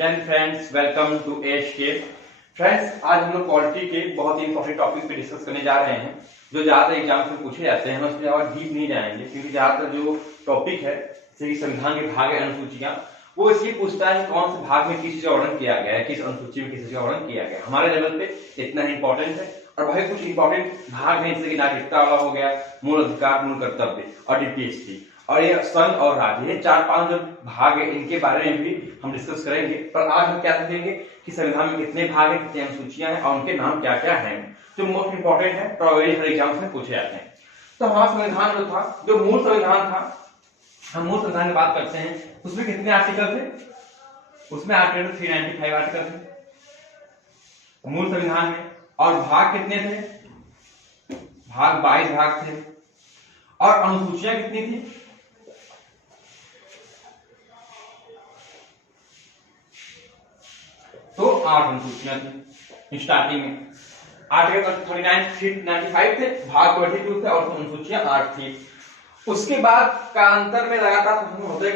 जय friends, welcome to एशके। Friends, आज हम लोग पॉलिटी के बहुत ही इंपॉर्टेंट टॉपिक पे डिस्कस करने जा रहे हैं जो ज्यादातर एग्जाम में पूछे जाते हैं। हम उसमें और डीप नहीं जाएंगे क्योंकि ज्यादातर जो टॉपिक है जैसे कि संविधान के भाग है, अनुसूचियां, वो इसलिए पूछता है कौन से भाग में किस चीज का वर्णन किया गया है, किस अनुसूची में किस चीज का वर्णन किया गया है। हमारे लेवल पे इतना ही इंपॉर्टेंट है। और भाई कुछ इंपॉर्टेंट भाग है जैसे कि नागरिकता वाला हो गया, मूल अधिकार, मूल कर्तव्य और डीपीएससी, और ये संघ और राज्य, ये 4-5 जो भाग है इनके बारे में भी हम डिस्कस करेंगे। पर आज हम क्या देखेंगे कि संविधान में कितने भाग हैं, कितनी अनुसूचियां हैं और उनके नाम क्या क्या हैं जो मोस्ट इंपॉर्टेंट है, प्रोबेबली हर एग्जाम में पूछे जाते हैं। तो हमारा संविधान जो था, जो मूल संविधान था, हम मूल संविधान की बात करते हैं, उसमें कितने आर्टिकल थे? उसमें आर्टिकल 395 आर्टिकल थे मूल संविधान में। और भाग कितने थे? भाग 22 भाग थे। और अनुसूचियां कितनी थी? तो 8 अनुसूचियां थी स्टार्टिंग में। आर्टिकल 395 थे, भाग 22 थे और अनुसूचियां 8 थी। उसके बाद का अंतर में लगातार होते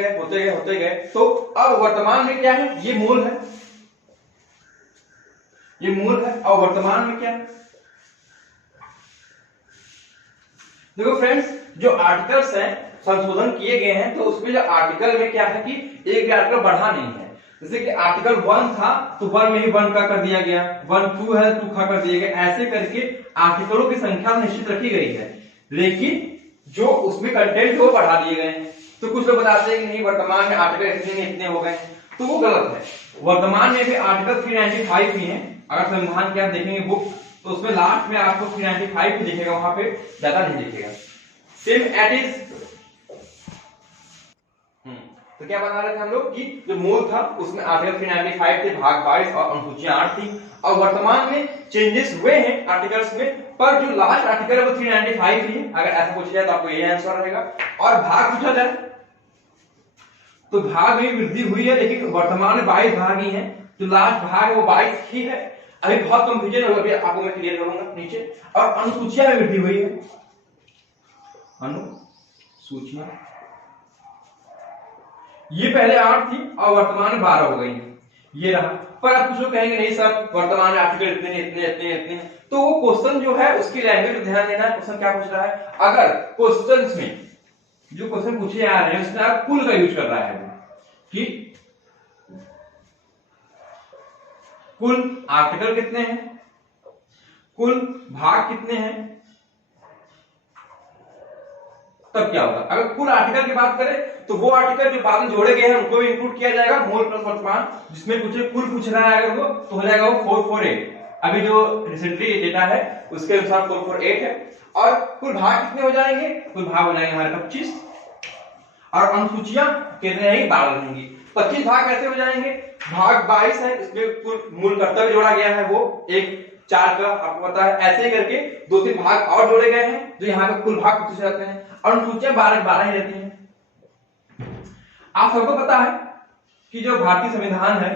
गए। तो अब वर्तमान में क्या है? ये मूल है, ये मूल है। और वर्तमान में क्या है? देखो फ्रेंड्स, जो आर्टिकल्स हैं संशोधन किए गए हैं, तो उसमें जो आर्टिकल में क्या है कि एक भी आर्टिकल बढ़ा नहीं है। जैसे कि आर्टिकल 1 था तो 1 में ही 1 का कर दिया गया, 1 2 है 2 का कर दिया गया। ऐसे करके आर्टिकलों की संख्या निश्चित रखी गई है, लेकिन जो उसमें कंटेंट है वो बढ़ा दिए गए हैं। तो कुछ लोग बताते हैं कि नहीं, वर्तमान में आर्टिकल इतने हो गए, तो वो गलत है। वर्तमान में भी आर्टिकल 395 ही है। अगर संविधान की आप देखेंगे बुक, तो उसमें लास्ट में आपको 395 ही दिखेगा, वहां पे ज्यादा नहीं दिखेगा। Same at is. तो क्या बता रहे थे हम लोग कि जो मूल था उसमें आर्टिकल 395 थे, भाग 22 और अनुसूचियां 8 थी। और वर्तमान में चेंजेस हुए हैं आर्टिकल्स में, पर जो लास्ट आर्टिकल है वो 395 ही है। अगर ऐसा पूछा जाए तो आपको ये आंसर रहेगा। और भाग पूछा जाए तो भाग में वृद्धि हुई है, लेकिन वर्तमान में 22 भाग ही है। जो लास्ट भाग है वो 22 ही है। अभी बहुत कंफ्यूजन होगा, अभी आपको मैं क्लियर करूंगा नीचे। और अनुसूचियां में वृद्धि हुई है, अनुसूचियां ये पहले 8 थी और वर्तमान में 12 हो गई है, ये रहा। पर आप कुछ लोग कहेंगे नहीं सर, वर्तमान में आर्टिकल इतने इतने इतने इतने। तो वो क्वेश्चन जो है उसकी लैंग्वेज पर ध्यान देना है। क्वेश्चन क्या पूछ रहा है? अगर क्वेश्चंस में जो क्वेश्चन पूछे जा रहे हैं उसमें आप कुल का यूज कर रहा है कि कुल आर्टिकल कितने हैं, कुल भाग कितने हैं, तब क्या होगा? अगर कुल आर्टिकल की बात करें तो वो आर्टिकल जो बाद में जोड़े गए हैं उनको भी इंक्लूड किया जाएगा, मूल प्लस वर्तमान। जिसमें कुछ कुल पूछ रहा है अगर वो, तो हो जाएगा वो 448। अभी जो रिसेंटली डेटा है उसके अनुसार 448 है। और कुल भाग कितने हो जाएंगे? कुल भाग हो जाएंगे हमारे 25। और अनुसूचियां कितने रहेंगी? 12 रहेंगी। 25 भाग कैसे हो जाएंगे? भाग 22 है, इसमें कुल मूल कर्तव्य जोड़ा गया है, वो एक 4 का आपको पता है। ऐसे करके 2-3 भाग और जोड़े गए हैं जो यहाँ पे कुल भाग पूछे जाते हैं। अनुसूचियां 12 ही रहती हैं। आप सबको पता है कि जो भारतीय संविधान है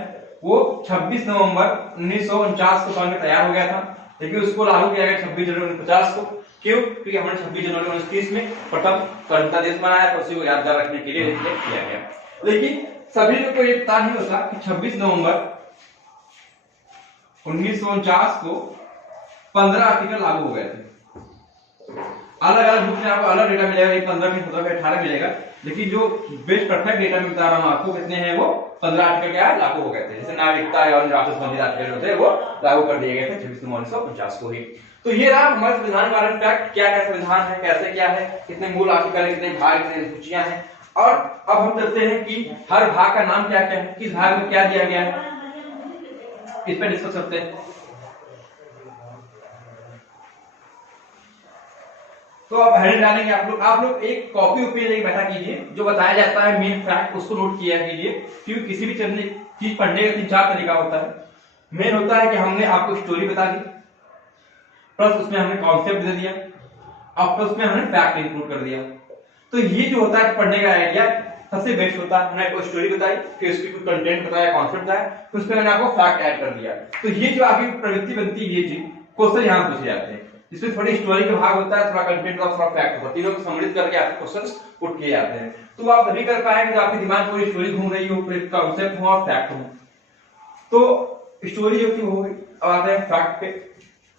वो 26 नवंबर 1949 को में तैयार हो गया था, लेकिन उसको लागू किया गया 26 जनवरी 1950 को। क्यों? क्योंकि हमने 26 जनवरी 1930 में प्रथम स्वतंत्रता दिवस मनाया था, उसी को यादगार रखने के लिए किया गया। लेकिन सभी लोग को ये पता नहीं होता कि 26 नवंबर 1949 को 15 आर्टिकल लागू हो गए थे। अलग अलग बुक में आपको अलग डेटा मिलेगा, 15 में 17 में 18 मिलेगा, लेकिन जो बेस्ट परफेक्ट डेटा में बता रहा हूं आपको कितने हैं, वो 15 आर्टिकल क्या है लागू हो गए थे। जैसे नागरिकता और राष्ट्र संबंधी आर्टिकल होते हैं वो लागू कर दिए गए थे 26 नवंबर 1950 को ही। तो ये रहा हमारे संविधान का फैक्ट, क्या क्या संविधान है, कैसे क्या है, कितने मूल आर्टिकल है, कितने भाग, कितनी अनुसूचियां हैं। और अब हम चलते हैं कि हर भाग का नाम क्या क्या है, किस भाग में क्या दिया गया है, इस पर डिस्कस करते हैं। तो अब हेडिंग डालेंगे आप लोग एक कॉपी ओपी लेके बैठा कीजिए। जो बताया जाता है मेन फैक्ट उसको नोट किया कीजिए, क्योंकि किसी भी चीज पढ़ने का 3-4 तरीका होता है। मेन होता है कि हमने आपको स्टोरी बता दी, प्लस उसमें हमने कॉन्सेप्ट दे दिया, और प्लस उसमें हमने फैक्ट इंक्लूड कर दिया। तो ये जो होता है पढ़ने का आइडिया सबसे बेस्ट होता है। हमने आपको स्टोरी बताई, फिर उसकी कुछ कंटेंट बताया, कॉन्सेप्ट बताया, फिर उसमें मैंने आपको फैक्ट ऐड कर दिया। तो ये जो आपकी प्रवृत्ति बनती है, ये चीज क्वेश्चन यहाँ पूछे जाते हैं, जिसमें थोड़ी स्टोरी का भाग होता है, थोड़ा कंटेंट और थोड़ा फैक्ट होता है, तीनों को सम्मिलित करके आपके क्वेश्चंस पुट किए जाते हैं। तो आप तभी कर पाएंगे जब आपके दिमाग में पूरी स्टोरी घूम रही हो, पूरे कॉन्सेप्ट हो और फैक्ट हो। तो स्टोरी जो थी वो हो गई। अब आते हैं फैक्ट पे।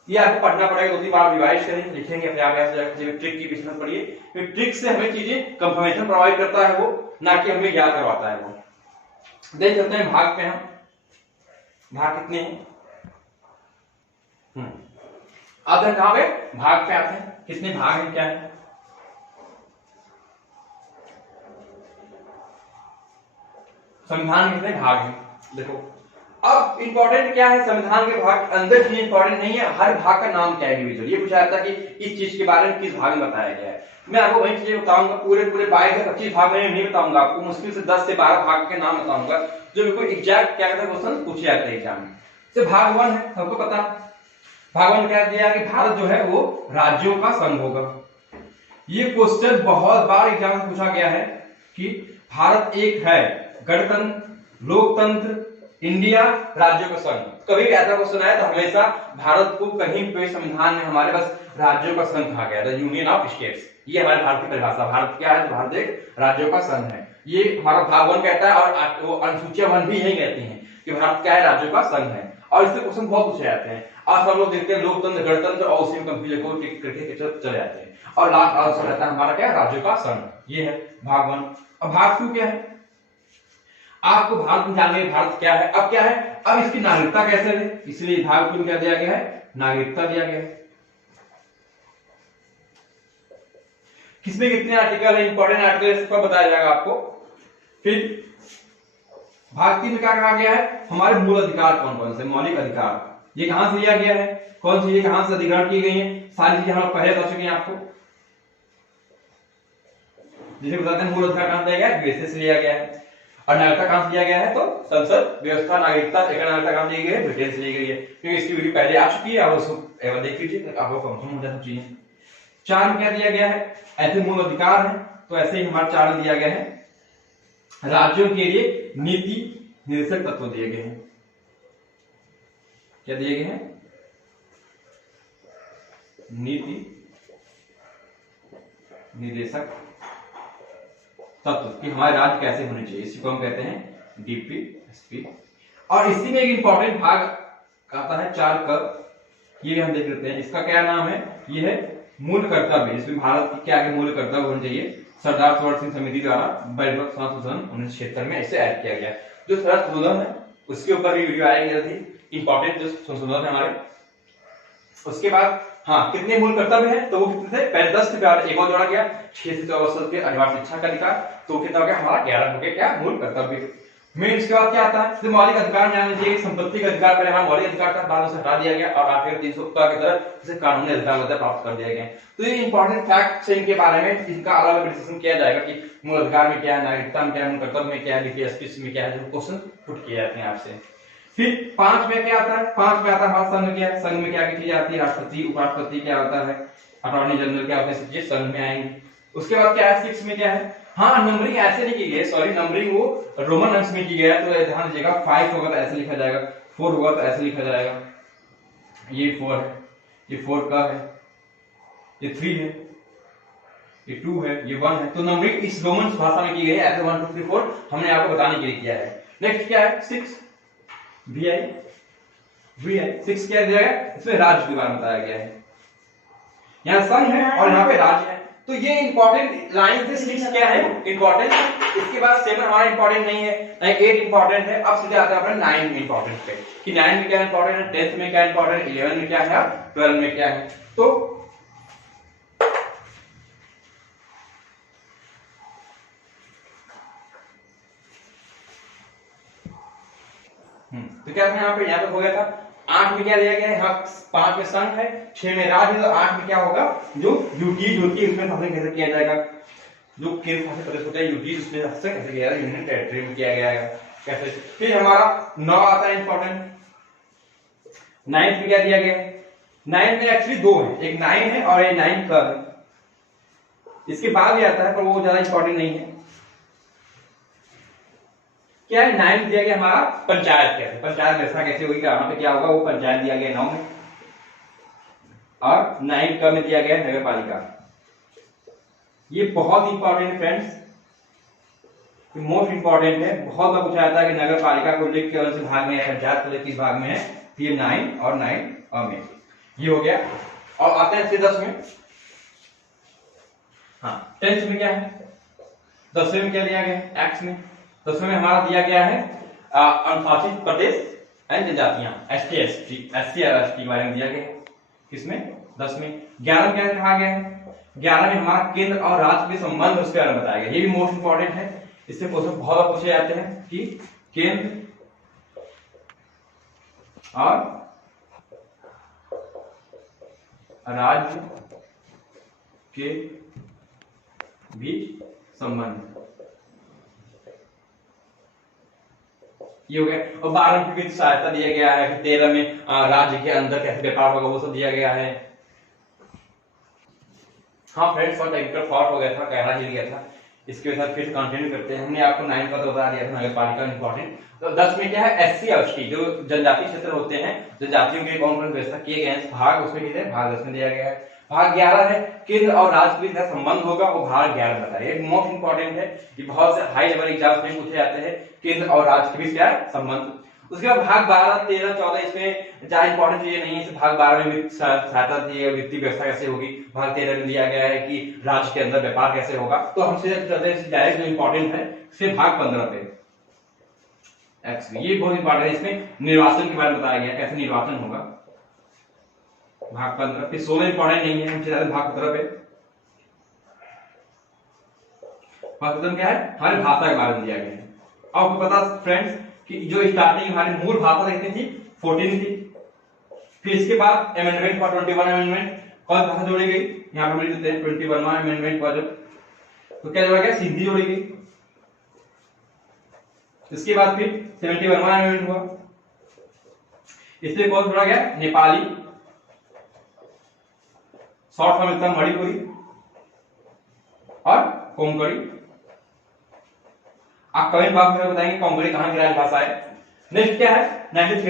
ये आपको पढ़ना पड़ेगा, 2-3 बार रिवाइज करें, लिखेंगे अपने आप ऐसे जाकर ट्रिक की पीछे मत पढ़िए, क्योंकि ट्रिक से हमें चीजें कंफर्मेशन प्रोवाइड करता है वो, ना कि हमें याद करवाता है वो। देख सकते हैं भाग पे हम, भाग कितने हैं? आते हैं कहां पे? भाग पे आते हैं। कितने भाग हैं, क्या है? संविधान कितने भाग हैं? देखो अब इंपॉर्टेंट क्या है, संविधान के भाग अंदर चीज इंपॉर्टेंट नहीं है, हर भाग का नाम क्या है इंडिविजुअल। ये पूछा जाता है कि इस चीज के बारे में किस भाग में बताया गया है। मैं आपको वही चीजें बताऊंगा, पूरे 22 से 25 भाग में नहीं बताऊंगा आपको, मुश्किल से 10 से 12 भाग के नाम बताऊंगा जो बिल्कुल एग्जैक्ट क्या कहते हैं क्वेश्चन पूछे जाते हैं एग्जाम में। तो भाग 1 है, सबको पता। भाग 1 क्या दिया कि भारत जो है वो राज्यों का संघ होगा। ये क्वेश्चन बहुत बार एग्जाम में पूछा गया है कि भारत एक है, गणतंत्र, लोकतंत्र, इंडिया, राज्यों का संघ। कभी भी ऐसा क्वेश्चन आया तो हमेशा भारत को कहीं पे संविधान में हमारे पास राज्यों का संघ कहा गया था, यूनियन ऑफ स्टेट्स। ये हमारे भारत की परिभाषा। भारत क्या है? तो भारत एक राज्यों का संघ है। ये हमारा भाग 1 कहता है, और वो अनुसूचियां 1 भी यही कहती हैं कि भारत क्या है? राज्यों का संघ है। और इससे क्वेश्चन बहुत पूछे जाते हैं। आज हम लोग देखते हैं लोकतंत्र, गणतंत्र, और उसी में कंफ्यूजन को करके चले जाते हैं। और लास्ट आंसर रहता है हमारा क्या? राज्यों का संघ। ये है भाग 1। अब भाग 2 क्या है? आपको भारत में जानना है भारत क्या है। अब क्या है? अब इसकी नागरिकता कैसे ले, इसलिए भाग 2 में क्या दिया गया है? नागरिकता दिया गया है। किसमें कितने आर्टिकल है, इंपॉर्टेंट आर्टिकल इसको बताया जाएगा आपको। फिर भाग 3 में क्या कहा गया है? हमारे मूल अधिकार कौन कौन से, मौलिक अधिकार। ये कहां से लिया गया है, कौन सी कहां से अधिग्रहण की गई है, सारी चीजें हम पहले बता चुके हैं आपको। जिसे बताते हैं मूल अधिकार कहां से लिया गया है? यूएसए से लिया गया है। और नागरिकता कहां से लिया गया है? तो संसद व्यवस्था नागरिकता, नागरिकता कहां से ली गई है? ब्रिटेन से ली गई है। क्योंकि इसकी वीडियो पहले आ चुकी है, आप उसको एक बार देख लीजिए, आपको कंफर्म हो जाना चाहिए। 4 में क्या दिया गया है? ऐसे मूल अधिकार है, तो ऐसे ही हमारे 4 में दिया गया है राज्यों के लिए नीति निर्देशक तत्व दिए गए हैं। क्या दिए गए हैं? नीति निर्देशक तत्व कि हमारे राज्य कैसे होने चाहिए, इसी को हम कहते हैं डीपीएसपी। और इसी में एक इंपॉर्टेंट भाग आता है 4 का, ये हम देख लेते हैं। इसका क्या नाम है? ये है मूल कर्तव्य। इसमें भारत की क्या मूल कर्तव्य होने चाहिए, सरदार सरोवर सिंह समिति द्वारा बैठक संशोधन 1976 में इसे ऐड किया गया। जो संशोधन है उसके ऊपर भी वीडियो आएगी थी, इंपॉर्टेंट जो संशोधन है हमारे। उसके बाद हाँ, कितने मूल कर्तव्य हैं? तो वो कितने थे? पहले 10 थे, बाद एक और जोड़ा गया, 6 से 14 वर्ष के अनिवार्य शिक्षा का अधिकार। तो कितना हो गया हमारा? 11 हो गया क्या? मूल कर्तव्य। मेन इसके बाद क्या आता है? मौलिक अधिकार जान लीजिए। संपत्ति का अधिकार पहले हमारा मौलिक अधिकार था, बाद में हटा दिया गया और आर्टिकल 300 की तरह इसे कानूनी अधिकार प्राप्त कर दिया गया। तो ये इंपॉर्टेंट फैक्ट है इनके बारे में, इनका अलग अलग डिस्कशन किया जाएगा कि मूल अधिकार में क्या है, नागरिकता में क्या है, मूल कर्तव्य में क्या है, डीपीएसपी में क्या है, जो क्वेश्चन पुट किए जाते हैं आपसे। फिर 5 में क्या आता है? 5 में आता है हमारा संघ। क्या है संघ में? क्या की चीज आती है? राष्ट्रपति, उपराष्ट्रपति क्या होता है, अटॉर्नी जनरल क्या होते हैं, सब चीज संघ में आएंगे। उसके बाद क्या है? 6 में क्या है? हाँ, नंबरिंग ऐसे नहीं की गई है, सॉरी, नंबरिंग वो रोमन अंश में की गया है, तो ध्यान दीजिएगा। 5 होगा तो ऐसे लिखा जाएगा, 4 होगा तो ऐसे लिखा जाएगा। ये 4 है, ये 4 का है, ये 3 है, ये 2 है, ये 1 है। तो नंबरिंग इस रोमन भाषा में की गई है, ऐसे 1 2 3 4 हमने आपको बताने के लिए किया है। नेक्स्ट क्या है? 6 VI 6 क्या दिया गया? इसमें राज्य के बारे में बताया गया है। यहाँ संघ है और यहाँ पे राज्य है। तो ये इंपॉर्टेंट लाइन से 6 क्या है? इंपॉर्टेंट। इसके बाद 7 हमारा इंपॉर्टेंट नहीं है, 8 इंपॉर्टेंट है। अब सीधे आता है अपना 9 में इंपॉर्टेंट पे कि 9 में क्या इंपॉर्टेंट है, 10th में क्या इंपॉर्टेंट, 11 में क्या है, 12 में क्या है। तो क्या था यहाँ पे हो गया था। 8 में क्या दिया गया है? यहाँ 5 में संघ है, 6 में राज्य है, तो 8 में क्या होगा? जो यूटीज होती है उसमें शासन कैसे किया जाएगा, जो केंद्र शासित प्रदेश होता है यूटीज, उसमें शासन कैसे किया जाएगा, यूनियन टेरिटरी में किया गया है कैसे। फिर हमारा 9 आता है इंपॉर्टेंट। 9 में क्या दिया गया है? 9 में एक्चुअली 2 है, एक 9 है और एक 9 का है। इसके बाद भी आता है पर वो ज्यादा इंपॉर्टेंट नहीं है। क्या है? 9 दिया गया हमारा पंचायत कैसे, पंचायत व्यवस्था कैसे होगी, यहाँ पे क्या होगा? वो पंचायत दिया गया 9 में, और 9 का में दिया गया नगर पालिका। ये बहुत इंपॉर्टेंट फ्रेंड्स, मोस्ट इंपॉर्टेंट है, बहुत बार पूछा जाता है कि नगर पालिका को उल्लेख केवल से भाग में है, पंचायत को किस भाग में है, ये 9 और 9 में ये हो गया। और आते हैं फिर 10 में। हाँ 10th में क्या है, 10वें में क्या दिया गया है, एक्ट में 10वें में हमारा दिया गया है अनुसूचित प्रदेश एंड जनजातियां, एसटी और एसटी के बारे में दिया गया है। किसमें, 10 में। 11 में क्या कहा गया है, 11 में हमारा केंद्र और राज्य के संबंध उसके बारे में बताया गया, ये भी मोस्ट इंपॉर्टेंट है, इससे क्वेश्चन बहुत बार पूछे जाते हैं कि केंद्र और राज्य के बीच संबंध, ये हो गया। और 12 में वित्त सहायता दिया गया है, 13 में राज्य के अंदर कैसे व्यापार होगा वो सब दिया गया है। हाँ फ्रेंड्स, और टेक्निकल फॉल्ट हो गया था, कहना ही गया था, इसके साथ फिर कंटिन्यू करते हैं। हमने आपको 9 का तो बता दिया था नगर पालिका इंपॉर्टेंट। तो 10 में क्या है, एससी और एसटी जो जनजातीय क्षेत्र होते हैं, जनजातियों के कौन कौन व्यवस्था किए गए हैं, भाग उसमें कितने, भाग 10 में दिया गया है। भाग 11 है, केंद्र और राज्य के बीच संबंध होगा, वो भाग 11 बता है। मोस्ट इंपॉर्टेंट है कि बहुत से हाई लेवल एग्जाम्स में पूछे जाते हैं केंद्र और राज्य के बीच क्या है, संबंध। उसके बाद भाग 12, 13, 14 इसमें ज्यादा इंपॉर्टेंट चीजें नहीं है। भाग 12 में वित्त सहायता दी है, वित्तीय व्यवस्था कैसे होगी। भाग 13 में दिया गया है कि राज्य के अंदर व्यापार कैसे होगा। तो हम सीधे डायरेक्ट जो इंपॉर्टेंट है सिर्फ भाग 15 पे एक्स, ये बहुत इंपॉर्टेंट है। इसमें निर्वाचन के बारे में बताया गया, कैसे निर्वाचन होगा, भाग 15। फिर 16 इंपॉर्टेंट नहीं है, हम सीधे भाग 15 पे। भाग 15 क्या है, हमारी भाषा के बारे में दिया गया है। आपको पता फ्रेंड्स कि जो स्टार्टिंग हमारी मूल भाषा कितनी थी, 14 थी। फिर इसके बाद अमेंडमेंट हुआ, 21 अमेंडमेंट, कौन भाषा जोड़ी गई, यहाँ पर मिल देते हैं 21वां अमेंडमेंट हुआ जब, तो क्या जोड़ा गया, सिंधी जोड़ी गई। इसके बाद फिर 71वां अमेंडमेंट हुआ, इसलिए कौन जोड़ा गया, नेपाली, शॉर्ट फॉर्म इसका मणिपुरी और कोंकणी। आप कमेंट बॉक्स में बताएंगे कोंकणी कहां की राजभाषा है। नेक्स्ट क्या है, 93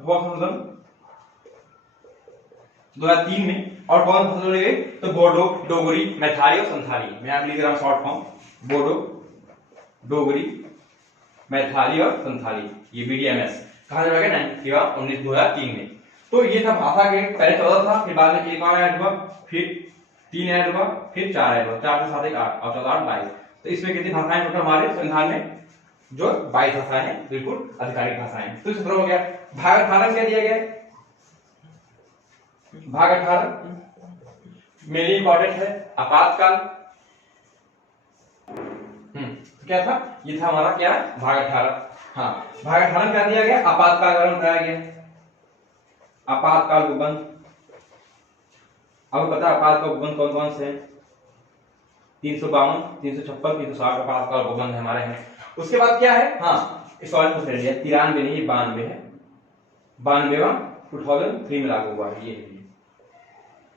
हुआ संशोधन 2003 में, और कौन भाषा जोड़ी गई, तो बोडो, डोगरी, मैथिली और संथाली। मैं आप लिख रहा हूं शॉर्ट फॉर्म, बोडो, डोगरी, मैथिली और संथाली, ये बीडीएमएस कहां जोड़ा गया, 2003 में। तो ये था भाषा के, पहले 14 था, फिर बाद में एक और ऐड हुआ, फिर 3 ऐड हुआ, फिर 4 ऐड हुआ, 4 के साथ 8 और 14 22। तो इसमें कितनी भाषाएं टोटल हमारे संविधान में, जो 22 भाषाएं हैं, बिल्कुल आधिकारिक भाषाएं। तो 17 हो गया। भाग 18 क्या दिया गया, भाग 18 मेरी इंपॉर्टेंट है, आपातकाल। क्या था, ये था हमारा क्या, भाग 18। हाँ भाग 18 में क्या दिया गया, आपातकाल के बारे में बताया गया, आपातकाल उपबंध। अब पता आपातकाल उपबंध कौन कौन से हैं, 352, 356, 360 आपातकाल उपबंध हमारे हैं। उसके बाद क्या है, हाँ सॉरी 93 नहीं, 92 है, 92वां 2003 में लागू हुआ है ये।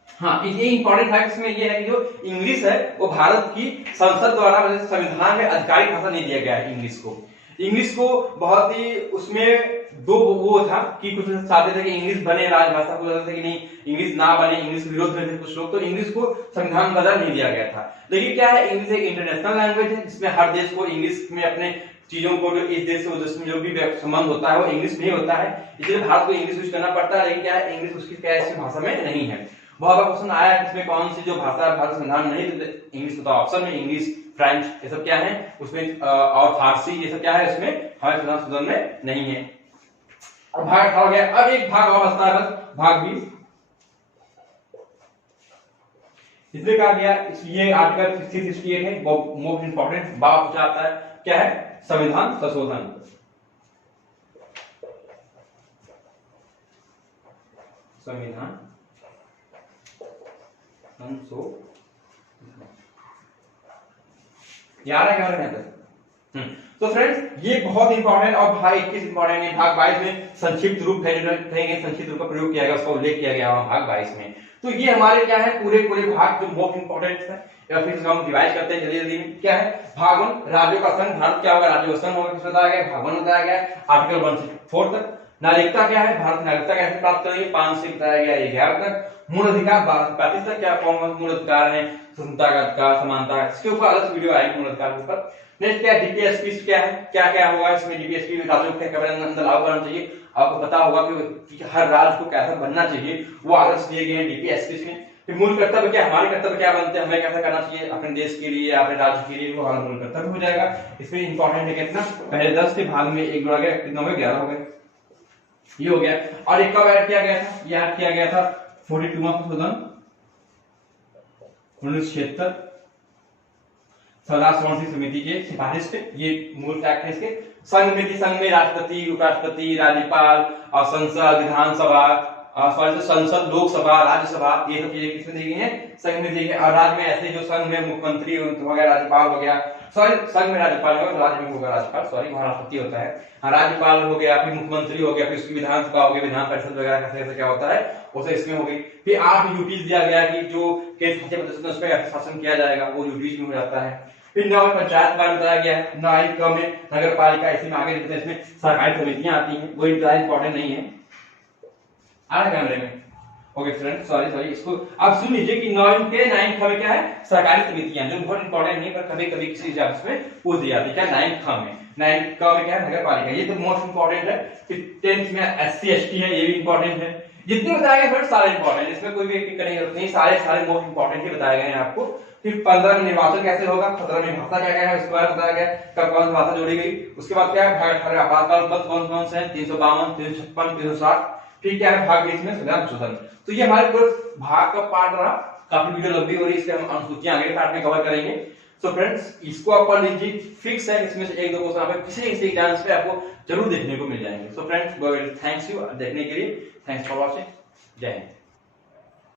हाँ ये इंपॉर्टेंट फैक्ट इसमें ये है कि जो इंग्लिश है वो भारत की संसद द्वारा, मतलब संविधान में आधिकारिक भाषा नहीं दिया गया है इंग्लिश को। इंग्लिश को बहुत ही उसमें दो वो था कि कुछ चाहते थे कि इंग्लिश बने राजभाषा, को चाहते थे कि नहीं इंग्लिश ना बने, इंग्लिश विरोध में थे कुछ लोग, तो इंग्लिश को संविधान बदल नहीं दिया गया था। लेकिन क्या है, इंग्लिश एक इंटरनेशनल लैंग्वेज है जिसमें हर देश को इंग्लिश में अपने चीजों को, जो इस देश से उस देश में जो भी संबंध होता है वो इंग्लिश में ही होता है, इसलिए भारत को इंग्लिश यूज करना पड़ता है। लेकिन क्या है, इंग्लिश उसकी क्या ऐसी भाषा में नहीं है। बहुत बार क्वेश्चन आया है इसमें कौन सी जो भाषा भारत संविधान में नहीं, तो इंग्लिश होता है ऑप्शन में, इंग्लिश, फ्रेंच ये सब क्या है उसमें, और फारसी ये सब क्या है उसमें हमारे संविधान में नहीं है। और भाग 18 हो गया। अब एक भाग और बचता है बस, भाग 20। इसमें कहा गया, ये आर्टिकल 68 है, मोस्ट इंपॉर्टेंट बात पूछा जाता है, क्या है, संविधान संशोधन। संविधान याद है क्या रहे। तो फ्रेंड्स ये बहुत इंपॉर्टेंट, और भाग 21 इंपॉर्टेंट है। भाग 22 में संक्षिप्त रूप कहेंगे, संक्षिप्त रूप का प्रयोग किया गया, उसका उल्लेख किया गया भाग 22 में। तो ये हमारे क्या है, पूरे भाग जो मोस्ट इंपॉर्टेंट है, या फिर हम डिवाइड करते हैं जल्दी जल्दी में। क्या है, भाग 1 राज्यों का संघ, भारत क्या होगा, राज्यों का संघ होगा, किस बताया गया, भाग 1 बताया गया आर्टिकल 1 से 4 तक। नागरिकता क्या है, भारत नागरिकता कैसे प्राप्त करेंगे, 5 से बताया गया 11 तक। मूल अधिकार 12 से 35 तक, क्या कौन मूल अधिकार है, स्वतंत्रता का अधिकार, समानता, इसके ऊपर अलग वीडियो आएगी मूल अधिकार के ऊपर। नेक्स्ट क्या है, डीपीएसपी क्या है, क्या क्या होगा इसमें, डीपीएसपी राज्यों के अंदर लागू करना चाहिए। आपको पता होगा कि हर राज्य को कैसा बनना चाहिए, वो आदर्श दिए गए हैं डीपीएसपी में। फिर मूल कर्तव्य क्या, हमारे कर्तव्य क्या बनते हैं, हमें कैसा करना चाहिए अपने देश के लिए, अपने राज्य के लिए, वो हमारा मूल कर्तव्य हो जाएगा। इसमें इंपॉर्टेंट है कितना, पहले 10 के भाग में 1 जोड़ा गया, कितना हो गया, 11 हो गए, ये हो गया। और एक कब ऐड किया गया था, ये ऐड किया गया था 42वां संशोधन 1976 संविधान संशोधन समिति के सिफारिश पे, ये मूल फैक्ट है इसके। संघ में राष्ट्रपति, उपराष्ट्रपति, राज्यपाल और संसद, विधानसभा, संसद, लोकसभा, राज्यसभा, ये सब चीजें किसमें दी गई है, संघ में दी गई। और राज्य में ऐसे जो संघ में मुख्यमंत्री हो गया, राज्यपाल हो गया, सॉरी संघ में राज्यपाल होगा, राज्य में होगा राज्यपाल, सॉरी वहां राष्ट्रपति होता है, हाँ राज्यपाल हो गया, फिर मुख्यमंत्री हो गया, फिर उसकी विधानसभा हो गया, विधान परिषद वगैरह कैसे क्या होता है उसे इसमें हो गई। फिर 8 ड्यूटीज दिया गया कि जो केंद्र शासित प्रदेश में शासन किया जाएगा वो ड्यूटीज में हो जाता है। फिर 9 में पंचायत बारे बताया गया है, 9 में नगर पालिका, इसमें आगे इसमें सरकारी समितियां आती हैं, वो इतना इंपॉर्टेंट नहीं है आ रहा कैमरे में, ओके फ्रेंड, सॉरी इसको आप सुन लीजिए कि 9 के 9 में क्या है, सरकारी समितियां, जो बहुत इंपॉर्टेंट नहीं पर कभी कभी किसी एग्जाम में पूछ दी जाती है। क्या 9 में क्या है, नगर पालिका, ये तो मोस्ट इंपॉर्टेंट है। फिर 10th में SC ST है, ये भी इंपॉर्टेंट है। जितने बताए गए फ्रेंड सारे इंपॉर्टेंट, इसमें कोई भी करने की जरूरत नहीं, सारे मोस्ट इंपॉर्टेंट ही बताए गए हैं आपको। फिर 15 में निर्वाचन कैसे होगा, 17 में भाषा क्या है उसके बारे में बताया गया, कब कौन सी भाषा जोड़ी गई। उसके बाद क्या है, भाग आपातकाल पद कौन से हैं, 352, 356, 360। फिर क्या है, भाग 20 में संविधान संशोधन। तो ये हमारे पूरे भाग का पार्ट रहा, काफी वीडियो लंबी हो रही है, इसके हम अनुसूचियां आगे पार्ट में कवर करेंगे। सो फ्रेंड्स इसको आप पढ़ लीजिए, फिक्स है इसमें से 1-2 क्वेश्चन आपको किसी एग्जाम पे आपको जरूर देखने को मिल जाएंगे। सो फ्रेंड्स थैंक्स यू देखने के लिए, थैंक्स फॉर वॉचिंग, जय हिंद।